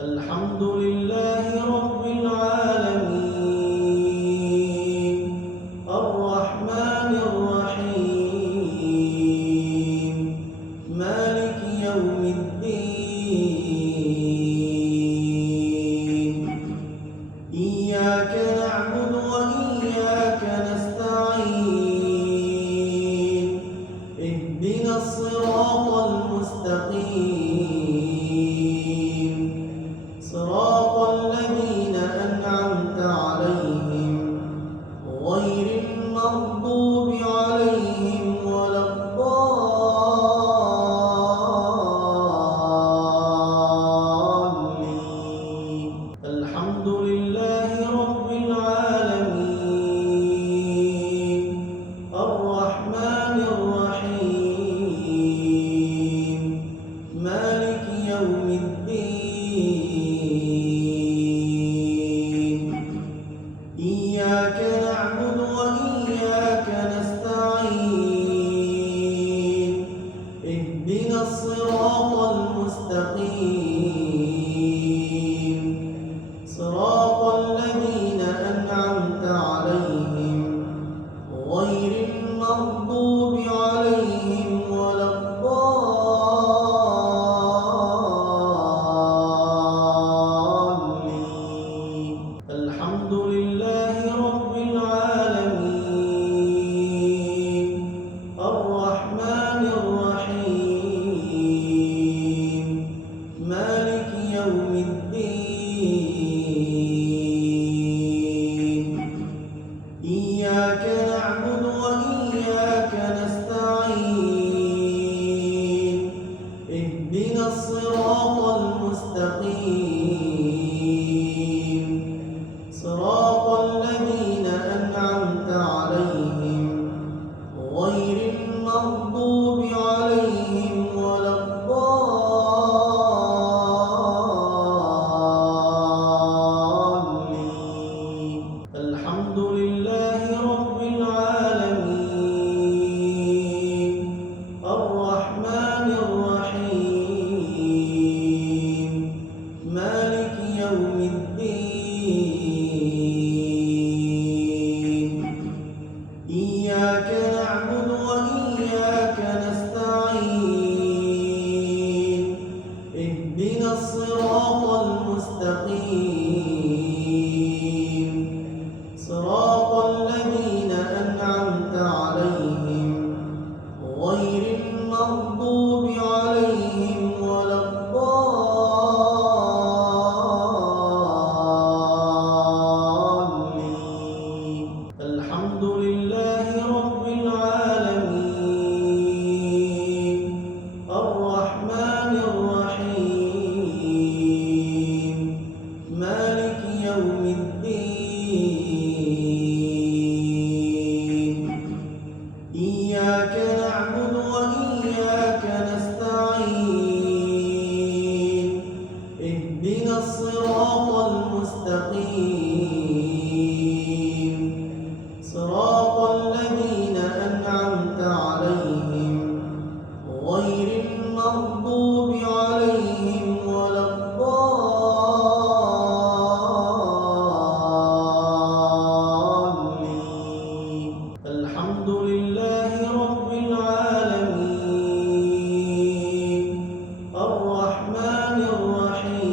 الحمد لله رب العالمين الرحمن الرحيم مالك يوم الدين إياك نعبد وإياك نستعين اهدنا الصراط المستقيم صراط الذين أنعمت عليهم غير المغضوب عليهم ولا الضالين الحمد لله رب العالمين الرحمن الرحيم مالك يوم الدين إياك نعبد وإياك نستعين اهدنا الصراط المستقيم صراط الذين أنعمت عليهم غير المغضوب عليهم ولا الضالين الحمد لله رب العالمين الرحمن الرحيم مالك يوم الدين إياك نعبد وإياك نستعين اهدنا الصراط المستقيم صراط الذين أنعمت عليهم غير المغضوب عليهم ولا الضالين الحمد لله رب العالمين الرحمن الرحيم مالك يوم الدين إياك نعبد وإياك نستعين اهدنا الصراط المستقيم صراط الذين أنعمت عليهم غير المغضوب عليهم ولا الضالين الحمد لله رب العالمين الرحمن الرحيم مالك يوم الدين إياك نعبد وإياك نستعين اهدنا الصراط المستقيم صراط الذين أنعمت عليهم غير المغضوب عليهم ولا الضالين الحمد لله رب العالمين الرحمن الرحيم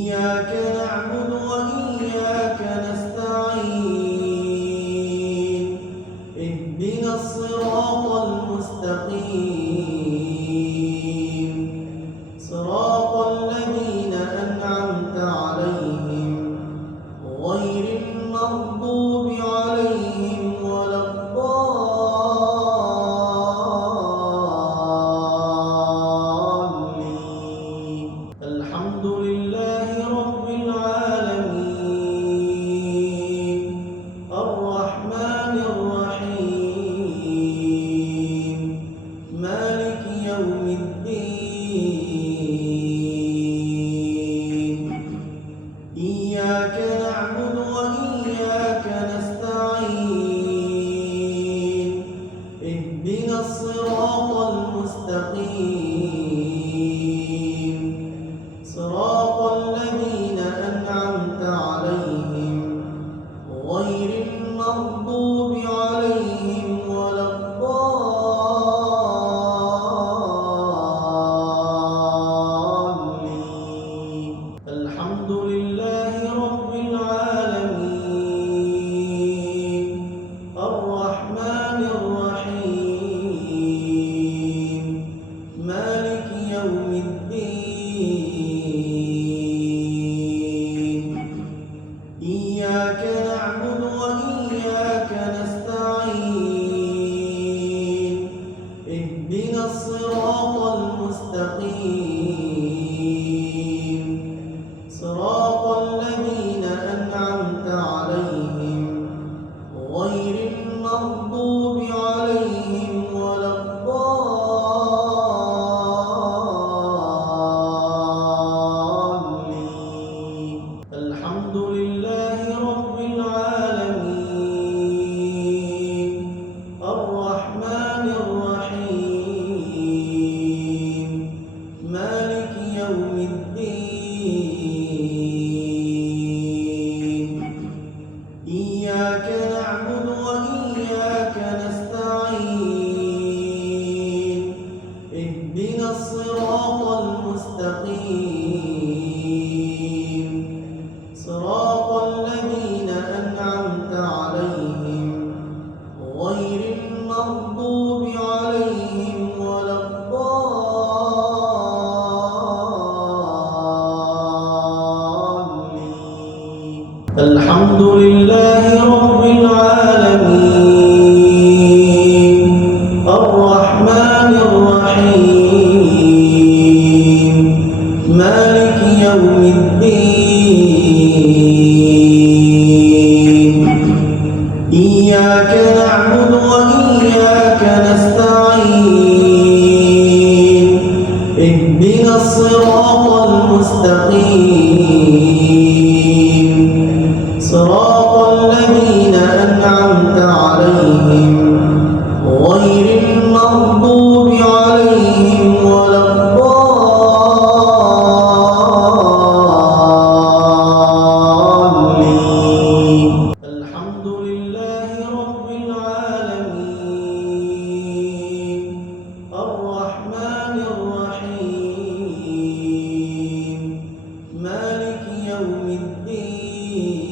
إياك نعبد وإياك نستعين اهدنا الصراط المستقيم صراط الذين أنعمت عليهم غير المغضوب عليهم ولا الضالين الحمد لله رب العالمين الرحمن الرحيم مالك يوم الدين إياك نعبد وإياك نستعين اهدنا الصراط المستقيم صراط الذين أنعمت عليهم غير المغضوب عليهم ولا الضالين الحمد لله رب العالمين الرحمن الرحيم مالك يوم الدين إياك نعبد وإياك نستعين اهدنا الصراط المستقيم صراط الذين أنعمت عليهم غير المغضوب عليهم ولا الضالين الحمد لله رب العالمين الرحمن الرحيم مالك يوم الدين إياك نعبد وإياك نستعين اهدنا الصراط المستقيم صراط الذين أنعمت عليهم غير المغضوب عليهم ولا الضالين الحمد لله رب العالمين الرحمن الرحيم مالك يوم الدين إياك نعبد وإياك نستعين اهدنا الصراط المستقيم صراط الذين أنعمت عليهم غير المغضوب عليهم ولا الضالين الحمد لله رب العالمين الرحمن الرحيم مالك يوم الدين إياك نعبد وإياك نستعين اهدنا الصراط المستقيم صراط الذين أنعمت عليهم غير المغضوب عليهم ولا الضالين الحمد لله رب العالمين الرحمن الرحيم مالك يوم الدين